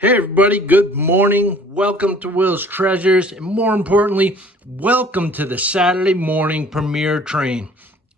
Hey everybody, good morning. Welcome to Will's Treasures, and more importantly, welcome to the Saturday morning premiere train.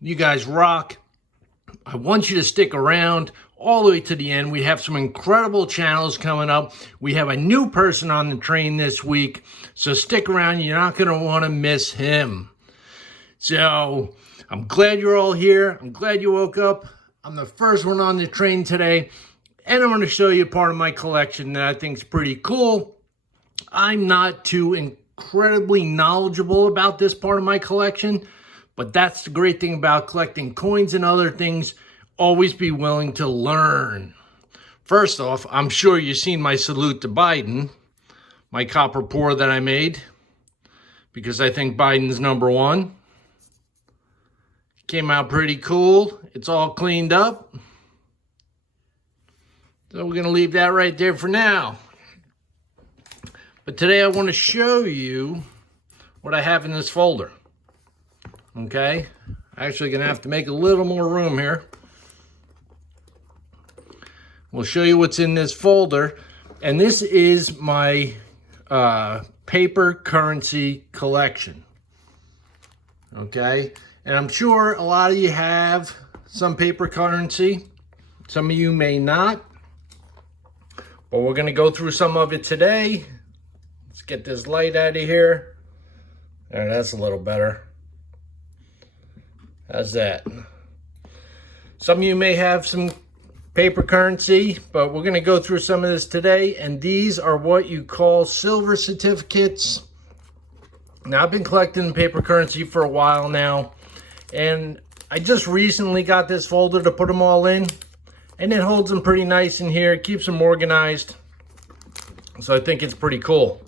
You guys rock. I want you to stick around all the way to the end. We have some incredible channels coming up. We have a new person on the train this week, so stick around. You're not going to want to miss him. So I'm glad you're all here. I'm glad you woke up. I'm the first one on the train today. And I'm going to show you part of my collection that I think is pretty cool. I'm not too incredibly knowledgeable about this part of my collection, but that's the great thing about collecting coins and other things. Always be willing to learn. First off, I'm sure you've seen my salute to Biden, my copper pour that I made, because I think Biden's number one. Came out pretty cool. It's all cleaned up. So we're going to leave that right there for now. But today I want to show you what I have in this folder. Okay? Actually going to have to make a little more room here. We'll show you what's in this folder. And this is my paper currency collection. Okay? And I'm sure a lot of you have some paper currency. Some of you may not. But we're going to go through some of it today. Let's get this light out of here. There, that's a little better. How's that? Some of you may have some paper currency, but we're going to go through some of this today. And these are what you call silver certificates. Now, I've been collecting paper currency for a while now. And I just recently got this folder to put them all in. And it holds them pretty nice in here. It keeps them organized. So I think it's pretty cool.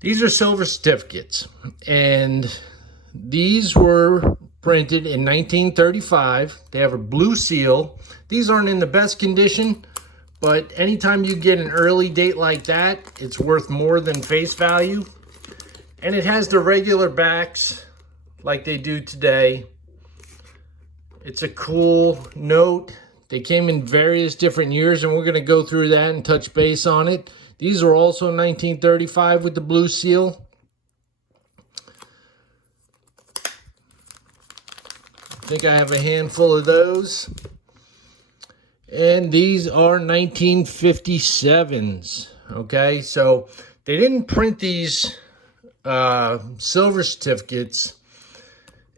These are silver certificates. And these were printed in 1935. They have a blue seal. These aren't in the best condition. But anytime you get an early date like that, it's worth more than face value. And it has the regular backs like they do today. It's a cool note. They came in various different years, and we're going to go through that and touch base on it. These are also 1935 with the blue seal. I think I have a handful of those. And these are 1957s. Okay, so they didn't print these silver certificates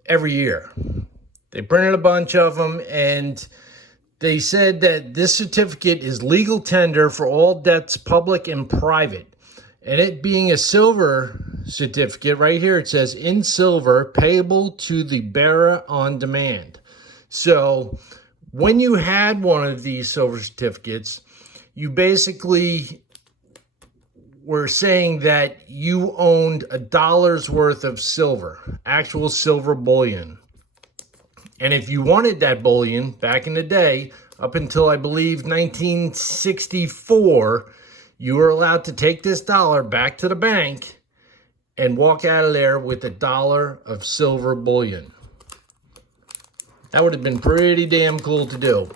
every year. They printed a bunch of them, and they said that this certificate is legal tender for all debts, public and private. And it being a silver certificate, right here it says, in silver, payable to the bearer on demand. So when you had one of these silver certificates, you basically were saying that you owned $1 worth of silver, actual silver bullion. And if you wanted that bullion back in the day, up until I believe 1964, you were allowed to take this dollar back to the bank and walk out of there with $1 of silver bullion. That would have been pretty damn cool to do.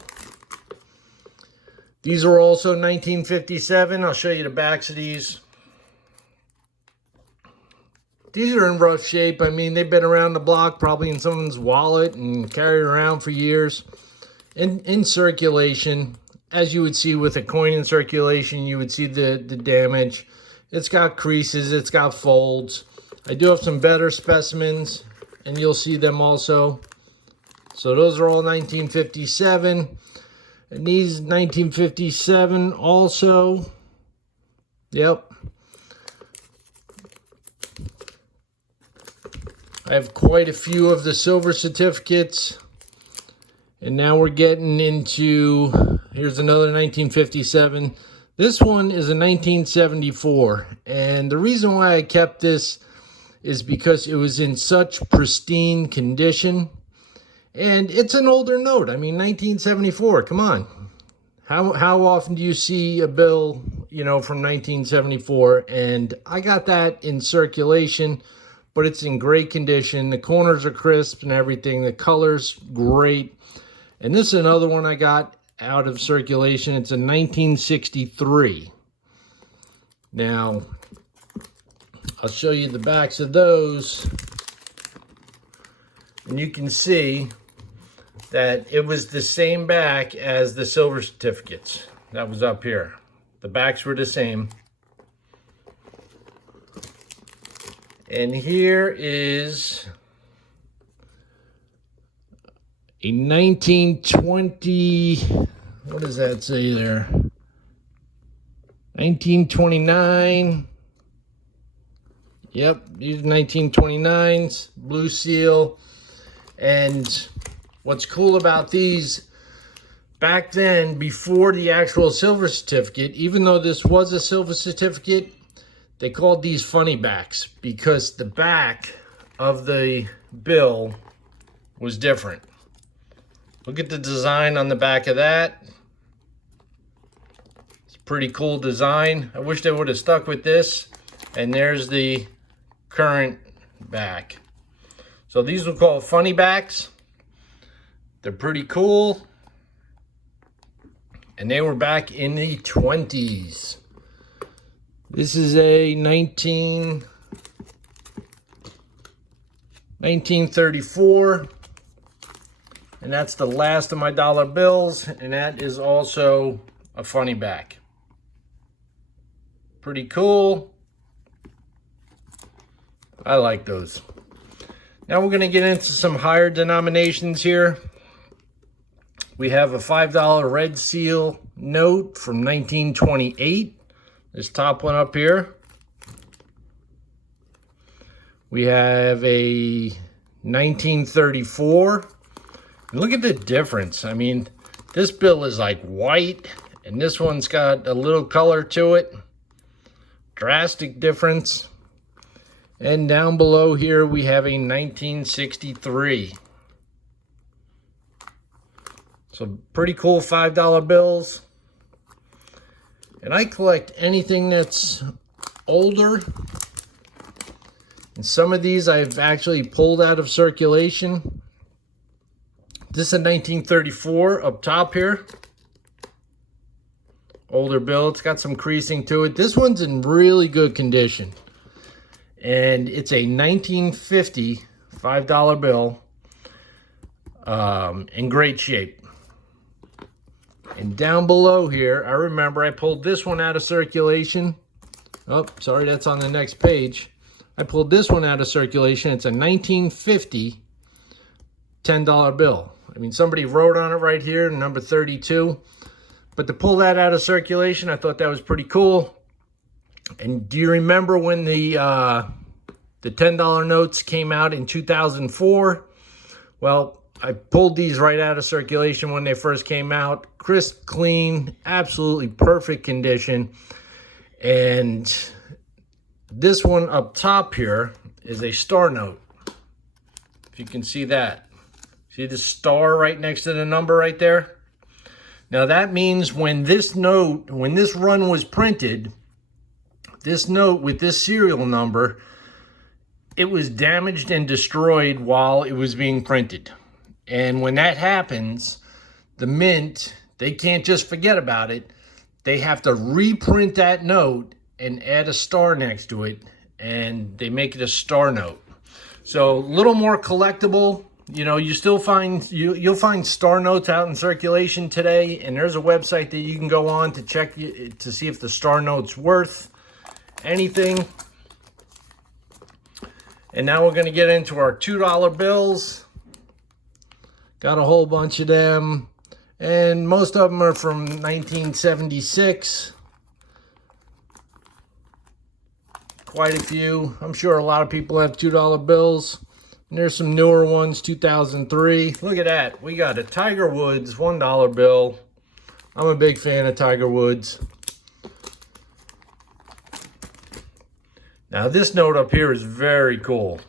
These are also 1957. I'll show you the backs of these. These are in rough shape. I mean, they've been around the block, probably in someone's wallet and carried around for years. In circulation, as you would see with a coin in circulation, you would see the damage. It's got creases, it's got folds. I do have some better specimens, and you'll see them also. So those are all 1957. And these 1957 also. Yep. I have quite a few of the silver certificates. And now we're getting into, here's another 1957. This one is a 1974. And the reason why I kept this is because it was in such pristine condition. And it's an older note. I mean, 1974, come on. How often do you see a bill, from 1974? And I got that in circulation, but it's in great condition. The corners are crisp and everything. The color's great. And this is another one I got out of circulation. It's a 1963. Now, I'll show you the backs of those. And you can see that it was the same back as the silver certificates. That was up here. The backs were the same. And here is a 1920, what does that say there? 1929. Yep, these are 1929s, blue seal. And what's cool about these, back then, before the actual silver certificate, even though this was a silver certificate, they called these funny backs because the back of the bill was different. Look at the design on the back of that. It's a pretty cool design. I wish they would have stuck with this. And there's the current back. So these were called funny backs. They're pretty cool. And they were back in the 20s. This is a 1934. And that's the last of my dollar bills. And that is also a funny back. Pretty cool. I like those. Now we're going to get into some higher denominations here. We have a $5 red seal note from 1928. This top one up here. We have a 1934. And look at the difference. I mean, this bill is like white, and this one's got a little color to it. Drastic difference. And down below here, we have a 1963. So pretty cool $5 bills. And I collect anything that's older. And some of these I've actually pulled out of circulation. This is a 1934 up top here. Older bill. It's got some creasing to it. This one's in really good condition. And it's a 1950 $5 bill in great shape. And down below here, I remember I pulled this one out of circulation. Oh, sorry, that's on the next page. I pulled this one out of circulation. It's a 1950 $10 bill. I mean, somebody wrote on it right here, number 32. But to pull that out of circulation, I thought that was pretty cool. And do you remember when the $10 notes came out in 2004? Well, I pulled these right out of circulation when they first came out. Crisp, clean, absolutely perfect condition. And this one up top here is a star note. If you can see that. See the star right next to the number right there? Now that means when this run was printed, this note with this serial number, it was damaged and destroyed while it was being printed. And when that happens, the mint, they can't just forget about it. They have to reprint that note and add a star next to it, and they make it a star note. So a little more collectible. You know, you still find, you'll find star notes out in circulation today, and there's a website that you can go on to check to see if the star note's worth anything. And now we're going to get into our $2 bills. Got a whole bunch of them, and most of them are from 1976. Quite a few. I'm sure a lot of people have $2 bills. And there's some newer ones, 2003. Look at that. We got a Tiger Woods $1 bill. I'm a big fan of Tiger Woods. Now this note up here is very cool.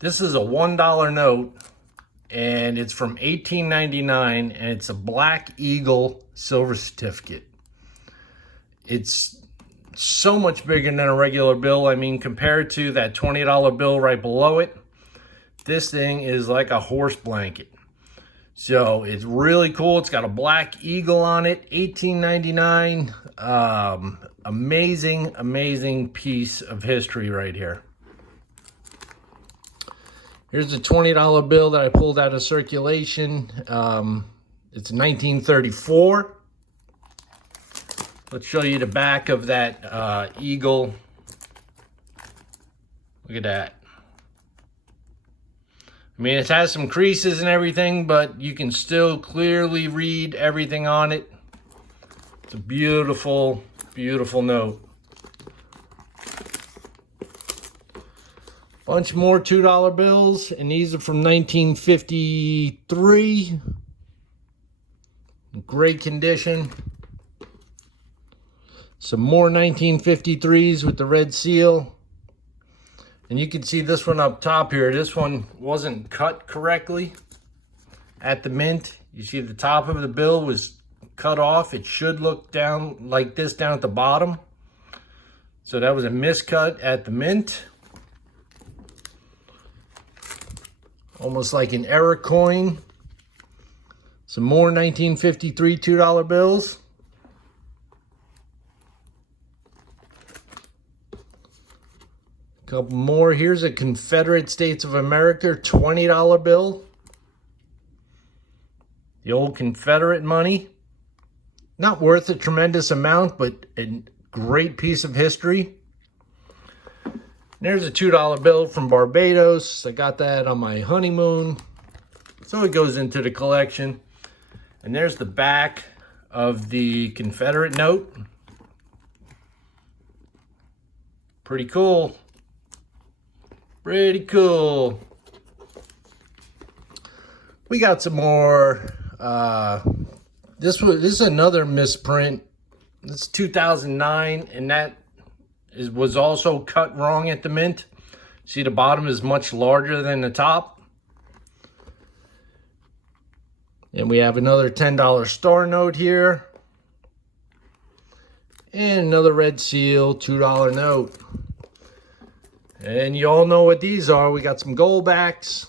This is a $1 note, and it's from 1899, and it's a Black Eagle silver certificate. It's so much bigger than a regular bill. I mean, compared to that $20 bill right below it, this thing is like a horse blanket. So it's really cool. It's got a black eagle on it, $18.99. Amazing, amazing piece of history right here. Here's a $20 bill that I pulled out of circulation. It's 1934. Let's show you the back of that eagle. Look at that. I mean, it has some creases and everything, but you can still clearly read everything on it. It's a beautiful, beautiful note. Bunch more $2 bills, and these are from 1953. Great condition. Some more 1953s with the red seal. And you can see this one up top here. This one wasn't cut correctly at the mint. You see the top of the bill was cut off. It should look down like this down at the bottom. So that was a miscut at the mint. Almost like an error coin. Some more 1953 $2 bills. Couple more. Here's a Confederate States of America $20 bill. The old Confederate money. Not worth a tremendous amount, but a great piece of history. And there's a $2 bill from Barbados. I got that on my honeymoon. So it goes into the collection. And there's the back of the Confederate note. Pretty cool. Pretty cool. We got some more. This is another misprint. This is 2009, and that was also cut wrong at the mint. See, the bottom is much larger than the top. And we have another $10 star note here. And another red seal $2 note. And you all know what these are. We got some gold backs.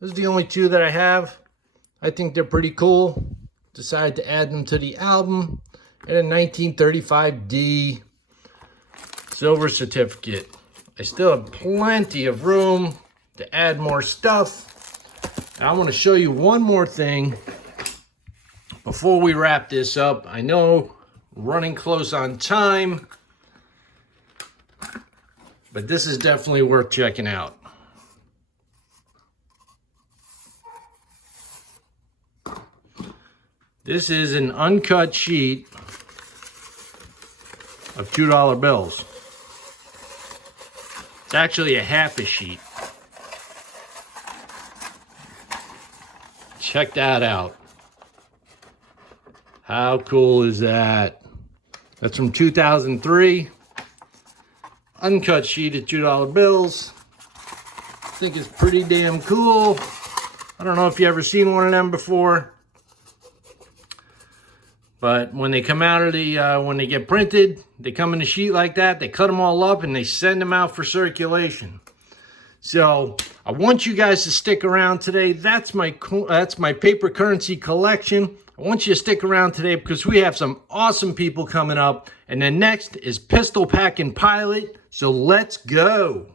This is the only two that I have. I think they're pretty cool. Decided to add them to the album. And a 1935D silver certificate. I still have plenty of room to add more stuff. And I want to show you one more thing before we wrap this up. I know we're running close on time, but this is definitely worth checking out. This is an uncut sheet of $2 bills. It's actually a half a sheet. Check that out. How cool is that? That's from 2003. Uncut sheet of $2 bills. I think it's pretty damn cool. I don't know if you ever seen one of them before. But when they come out of the, when they get printed, they come in a sheet like that. They cut them all up and they send them out for circulation. So I want you guys to stick around today. That's my paper currency collection. I want you to stick around today because we have some awesome people coming up. And then next is Pistol Packing Pilot. So let's go.